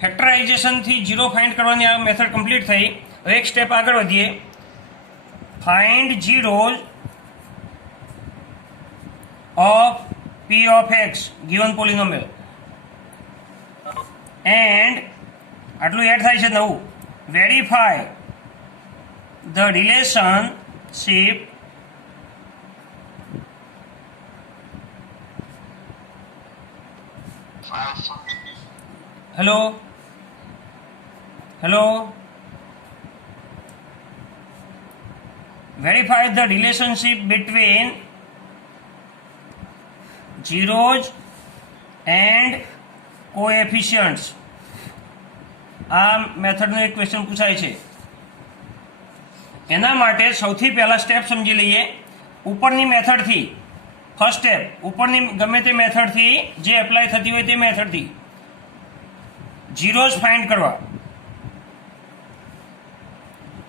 ફેક્ટરાઇઝેશનથી zero find કરવાની આ method complete થઈ. હવે એક સ્ટેપ આગળ વધીએ. Find zeros of p of x given polynomial and આટલું એડ થાય છે નવું. Verify the relationship hello verify the relationship between zeros and coefficients. આ મેથડનો એક ક્વેશ્ચન પૂછાય છે. એના માટે સૌથી પહેલા સ્ટેપ સમજી લઈએ. ઉપરની મેથડથી ફર્સ્ટ સ્ટેપ, ઉપરની ગમે તે મેથડથી જે એપ્લાય થતી હોય તે મેથડથી ઝીરોઝ ફાઇન્ડ કરવા.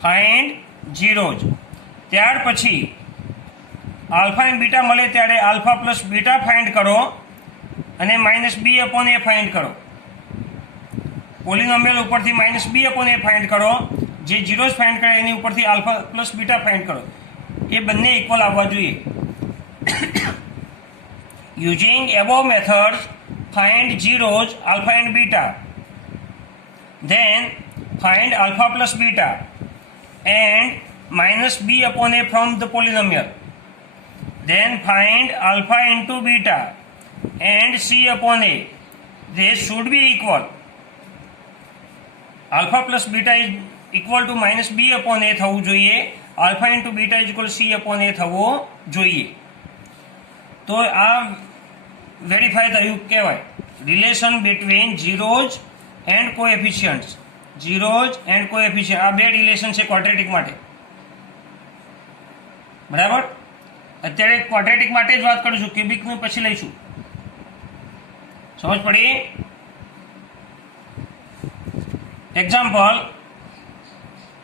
ફાઇન્ડ ઝીરોઝ. ત્યાર પછી આલ્ફા એન્ડ બીટા મળે ત્યારે આલ્ફા પ્લસ બીટા ફાઇન્ડ કરો અને માઇનસ બી અપોન એ ફાઇન્ડ કરો. પોલિનોમિયલ ઉપરથી માઇનસ બી અપોન એ ફાઇન્ડ કરો. જે ઝીરોઝ ફાઇન્ડ કરે એની ઉપરથી આલ્ફા પ્લસ બીટા ફાઇન્ડ કરો. એ બંને ઇક્વલ આવવા જોઈએ. Using above methods find zeros alpha and beta, then find alpha plus beta and minus b upon a from the polynomial, then find alpha into beta and c upon a. They should be equal. Alpha plus beta is equal to minus b upon a થવું જોઈએ. alpha into beta is equal to c upon a થવો જોઈએ. તો આ verify થયું કહેવાય. Relation between zeros and coefficients. Zeros and coefficient આ બે રિલેશન છે ક્વોડ્રેટિક માટે. બરાબર. અત્યારે ક્વોડ્રેટિક માટે જ વાત કરું છું, ક્યુબિકનું પછી લઈશું. સમજ પડી? Example,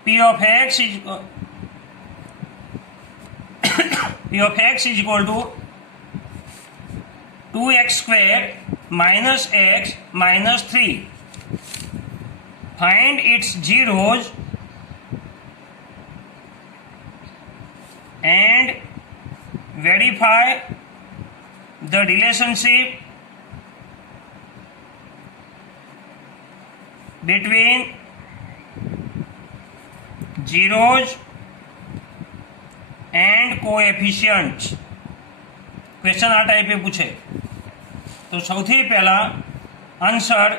p of x is equal to 2x square minus x minus 3. Find its zeros and verify the relationship between zeros and coefficients. Question આ ટાઈપે પૂછે તો સૌથી પહેલા આન્સર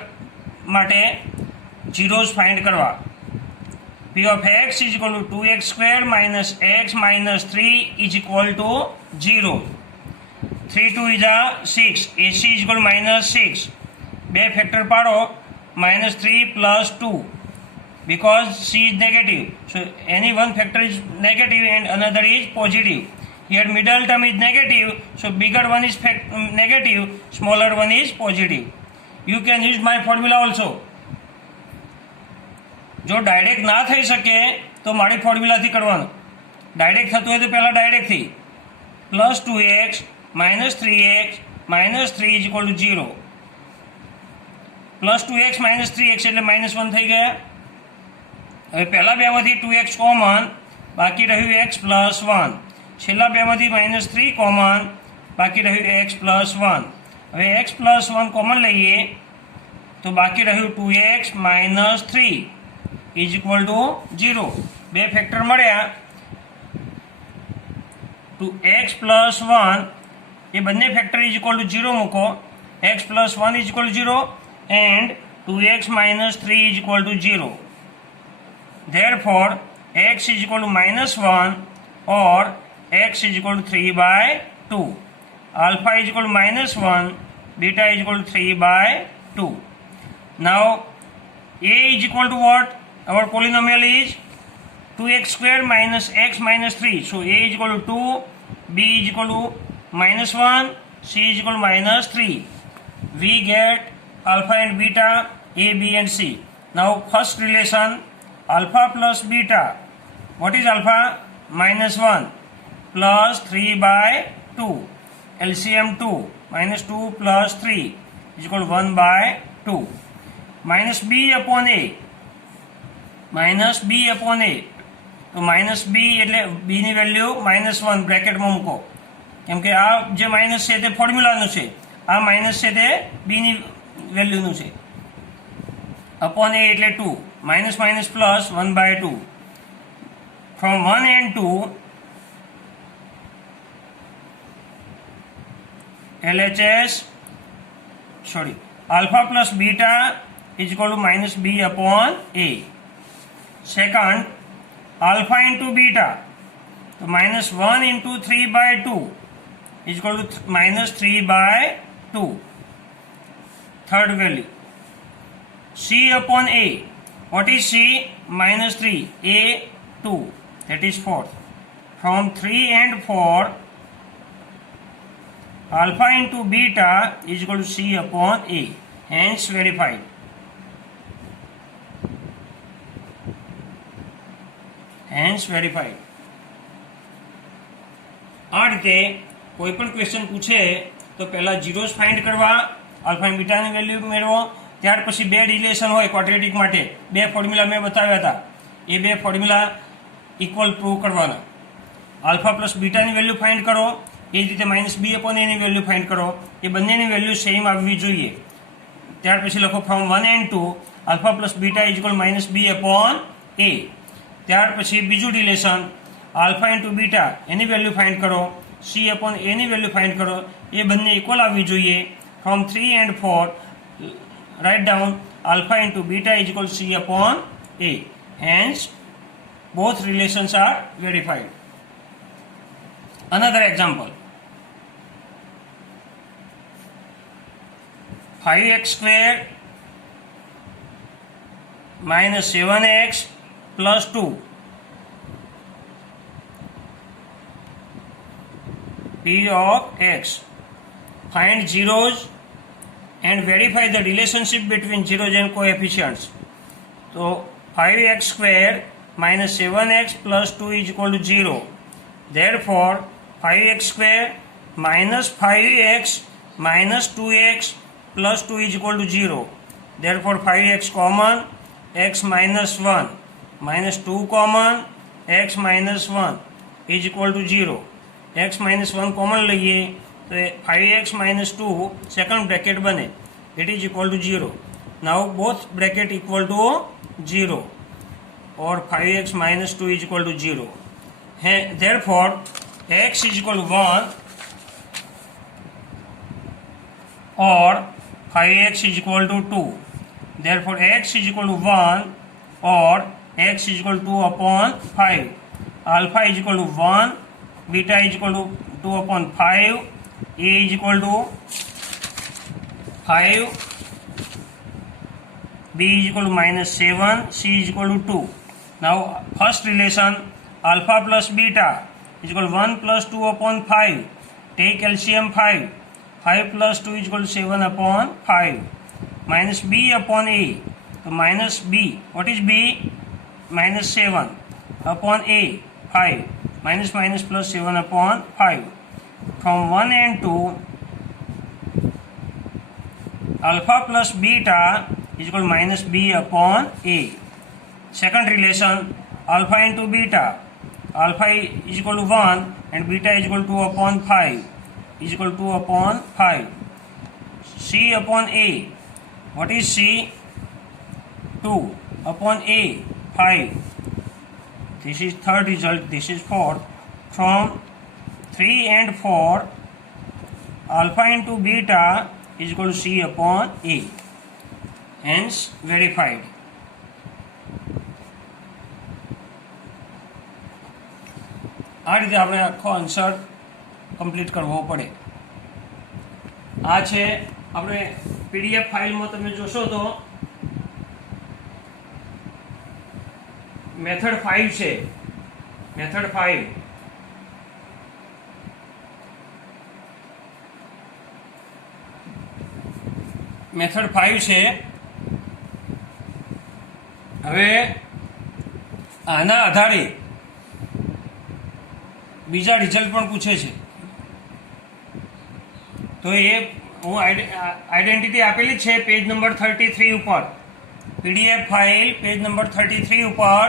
માટે zeros ફાઇન્ડ કરવા. p of x is equal to 2x square minus x minus 3 is equal to 0. 3 2 is 6. ac is equal to minus 6. બે factor પાડો, minus 3 plus 2 because c is negative. So any one factor is negative and another is positive. Here middle term is negative, so bigger one is negative, smaller one is positive. You can use my formula also. જો direct ના થઈ શકે તો મારી ફોર્મ્યુલાથી કરવાનું. Direct થતું હોય તો પહેલાં ડાયરેક્ટથી plus 2x minus 3x minus 3 is equal to 0. Plus 2x minus 3x એટલે માઇનસ 1 થઈ ગયા. હવે પહેલાં બેમાંથી 2x કોમન, બાકી રહ્યું x પ્લસ 1. છેલ્લા બેમાંથી માઇનસ 3 કોમન, બાકી રહ્યું x પ્લસ 1. હવે x પ્લસ 1 કોમન લઈએ તો બાકી રહ્યું 2x minus 3 is equal to 0. બે ફેક્ટર મળ્યા ટુ x પ્લસ 1 એ બંને ફેક્ટર ઇઝ ઇક્વલ ટુ 0 મૂકો. x plus 1 is equal to 0 and 2x minus 3 is equal to 0. Therefore x is equal to minus 1 or x is equal to 3 by 2. Alpha is equal to minus 1, beta is equal to 3 by 2. Now a is equal to what? Our polynomial is 2x square minus x minus 3. So a is equal to 2, b is equal to minus 1, c is equal to minus 3. We get alpha and beta, a, b and c. Now first relation, alpha plus beta. What is alpha? Minus 1 plus 3 by 2. LCM 2. Minus 2 plus 3 is equal to 1 by 2. Minus B upon A, minus B upon A. તો minus બી એટલે બીની value -1 બ્રેકેટમાં મૂકો, કેમ કે આ જે minus છે તે ફોર્મ્યુલાનું છે, આ માઇનસ છે તે બીની વેલ્યુનું છે. અપોન એ એટલે 2, minus minus plus 1/2. From 1 and 2 LHS alpha plus beta is equal to minus b upon a. Second, alpha into beta, so minus 1 into 3/2 is equal to minus 3/2. Third value, c upon a. What is c? -3. A 2, that is fourth. From 3 and 4, alpha into beta is equal to c upon a. Hence verified. Hence verified. આ રીતે કોઈ પણ question પૂછે તો પહેલા જીરોસ find કરવા, alpha અને બીટાની value મેળવો, ત્યાર પછી બે રિલેશન હોય ક્વોડ્રેટિક માટે, બે ફોર્મ્યુલા મેં બતાવ્યા હતા, એ બે ફોર્મ્યુલા ઇક્વલ પ્રૂવ કરવાના. આલ્ફા પ્લસ બીટાની વેલ્યુ ફાઇન્ડ કરો, એ જ રીતે માઇનસ બી અપોન એની વેલ્યુ ફાઇન્ડ કરો, એ બંનેની વેલ્યુ સેમ આવવી જોઈએ. ત્યાર પછી લખો from 1 and 2 alpha plus beta is equal minus B upon A. ત્યાર પછી બીજું રિલેશન આલ્ફા ઇન્ટુ બીટા એની વેલ્યુ ફાઇન્ડ કરો, સી અપોન એની વેલ્યુ ફાઇન્ડ કરો, એ બંને ઇક્વલ આવવી જોઈએ. From 3 and 4 write down alpha into beta is equal C upon A. Hence both relations are verified. Another example, 5x square minus 7x plus 2 p of x. Find zeros and verify the relationship between zeros and coefficients. So 5x square minus 7x plus 2 is equal to 0. Therefore 5x square minus 5x minus 2x plus 2 is equal to 0. Therefore 5x common, x minus 1 minus 2 common, x minus 1 is equal to 0. x minus 1 common લઈએ તો 5x minus 2 second bracket બને, it is equal to 0. Now both bracket equal to 0, or 5x minus 2 is equal to 0. Therefore x is equal to 1 or 5x is equal to 2. Therefore x is equal to 1 or x is equal to 2 upon 5. Alpha is equal to 1, beta is equal to 2 upon 5, a is equal to 5, b is equal to -7, c is equal to 2. Now first relation, alpha plus beta is equal to 1 plus 2 upon 5. Take LCM 5. 5 plus 2 is equal to 7 upon 5. Minus b upon a. So minus b. What is b? -7 upon a. 5. Minus minus plus 7 upon 5. From 1 and 2, alpha plus beta is equal to minus b upon a. Second relation, alpha into beta. Alpha is equal to 1 and beta is equal to 2 upon 5 is equal to 2 upon 5. C upon a. What is C? 2 upon a. 5. This is third result. This is fourth. From 3 and 4, alpha into beta is equal to C upon a. Hence verified. આ રીતે આપણે આખો answer complete કરવો પડે. આ છે આપણે PDF ફાઇલમાં તમે જોશો તો મેથડ 5 છે. મેથડ 5 મેથડ 5 છે. હવે આના આધારે બીજા રિઝલ્ટ પણ પૂછે છે. તો એ હું આઈડેન્ટિટી આપેલી છે પેજ નંબર 33 ઉપર. PDF ફાઇલ પેજ નંબર 33 ઉપર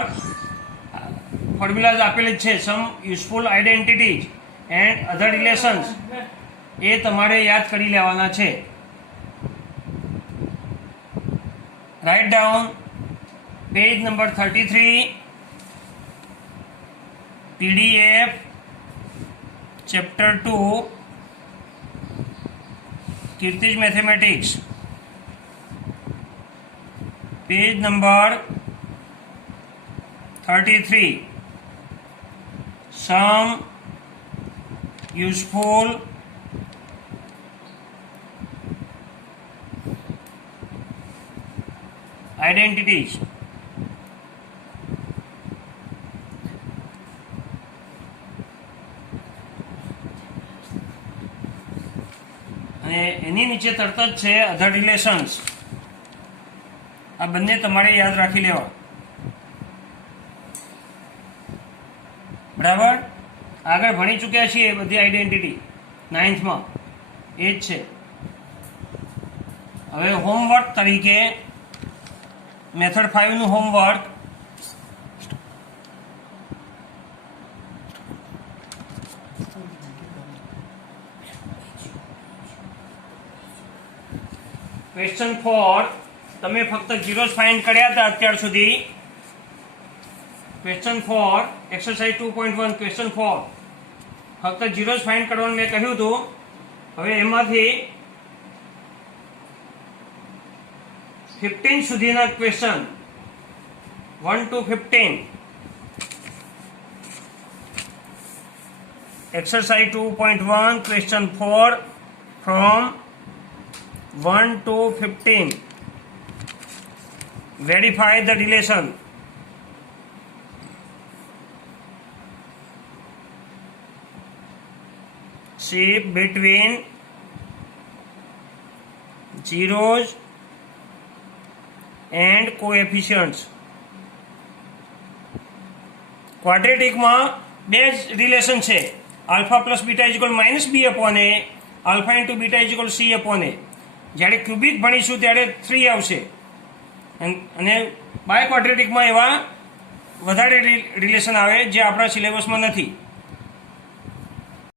ફોર્મ્યુલાઝ આપેલ જ છે. Some useful identities and other relations એ તમારે યાદ કરી લેવાના છે. Write down page number 33 PDF chapter 2 કીર્તિજ mathematics page number 33 some useful identities. અને એની નીચે તરત જ છે અધર રિલેશન્સ. આ બંને તમારે યાદ રાખી લેવા. બરાબર, આગળ ભણી ચૂક્યા છીએ બધી આઈડેન્ટિટી 9th માં એ જ છે. હવે હોમવર્ક તરીકે મેથડ 5 નું હોમવર્ક ક્વેશ્ચન 4 તમે ફક્ત ઝીરોઝ ફાઇન્ડ કર્યા હતા અત્યાર સુધી. ક્વેશ્ચન 4 એક્સરસાઇઝ 2.1 ક્વેશ્ચન 4 ફક્ત ઝીરોઝ ફાઇન્ડ કરવાનું મેં કહ્યું હતું. હવે એમાંથી 15 સુધીના question 1 to 15 exercise 2.1 question 4 from 1 to 15 verify the relation. See between zeros and coefficients. ક્વાડ્રેટિકમાં બે જ રિલેશન છે, alpha plus beta is equal minus B upon A, alpha into beta is equal C upon A. જ્યારે cubic ભણીશું ત્યારે 3 આવશે. અને by ક્વાડ્રેટિકમાં એવા વધારે રિલેશન આવે જે આપણા સિલેબસમાં નથી.